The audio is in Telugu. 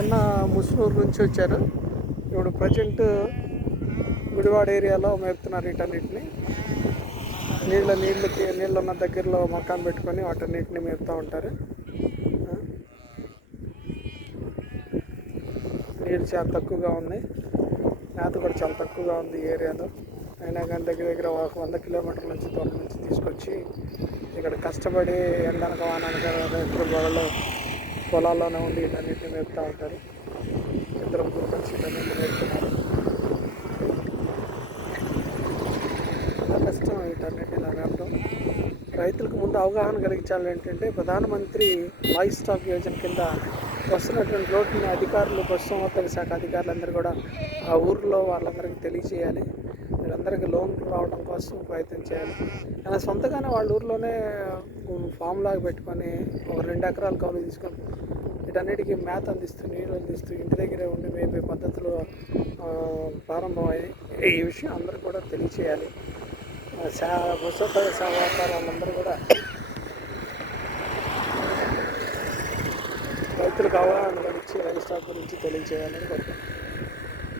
నిన్న ముస్నూరు నుంచి వచ్చారు. ఇప్పుడు ప్రజెంట్ గుడివాడ ఏరియాలో మేపుతున్నారు వీటన్నిటిని. నీళ్ళున్న దగ్గరలో మకాన్ పెట్టుకొని వాటన్నిటిని మేపుతూ ఉంటారు. నీళ్ళు చాలా తక్కువగా ఉన్నాయి, మేత కూడా చాలా తక్కువగా ఉంది ఈ ఏరియాలో. అయినా కానీ దగ్గర ఒక 100 కిలోమీటర్ల నుంచి దూరం నుంచి తీసుకొచ్చి ఇక్కడ కష్టపడి ఎండనక వాననక రైతుల పొలాల్లో పొలాల్లోనే ఉండి వీటన్నిటిని మేపుతూ ఉంటారు. ఇద్దరు ముగ్గురు కలిసి వీటన్నిటిని మేపుతున్నారు. చాలా కష్టం వీటన్నిటిని ఇలా మేపడం. రైతులకు ముందు అవగాహన కలిగించాలి ఏంటంటే, ప్రధానమంత్రి లైవ్ స్టాక్ యోజన కింద వస్తున్నటువంటి లోటుని అధికారులు, పశుసంవర్ధక శాఖ అధికారులందరూ కూడా ఆ ఊర్లో వాళ్ళందరికీ తెలియజేయాలి. వీళ్ళందరికీ లోన్లు రావడం కోసం ప్రయత్నం చేయాలి. అలా సొంతగానే వాళ్ళ ఊర్లోనే ఫామ్ లాగా పెట్టుకొని ఒక 2 ఎకరాల కౌలు తీసుకొని వీటన్నిటికీ మేత అందిస్తూ, నీరు అందిస్తూ ఇంటి దగ్గరే ఉండి మేపే పద్ధతులు ప్రారంభమయ్యాయి. ఈ విషయం అందరూ కూడా తెలియచేయాలి. పశుసంవర్ధక శాఖ వాళ్ళందరూ కూడా రైతులకు అవగాహన కలిగించి లైవ్ స్టాక్ గురించి తెలియజేయాలని కోరుకుంటున్నాను.